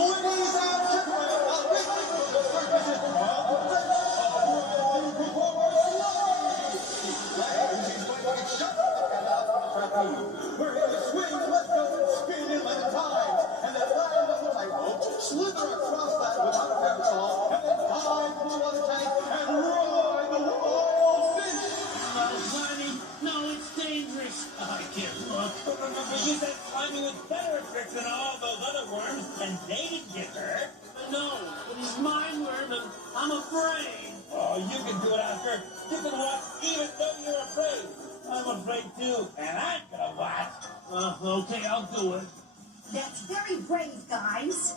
Ladies and gentlemen, a big the circus is proud to present a world performer live. He's going to get shut and out from the trapeze. We're here to swing, let go, and spin in 11 times, and then land on the tightrope, slither across that without a parasol, and then dive into the water tank and ride the wall fish. No, Barney, no, it's dangerous. I can't look. But remember, you said climbing was better tricks than all those other worms, and they'd get hurt. No, but he's my worm, and I'm afraid. Oh, you can do it, Oscar. You can watch even though you're afraid. I'm afraid too, and I'm gonna watch. Okay, I'll do it. That's very brave, guys.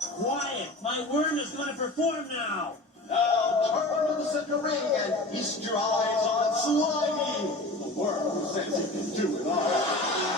Quiet, my worm is going to perform now. Now turn to the center ring and feast your eyes on Slimy, the worm who says he can do it all.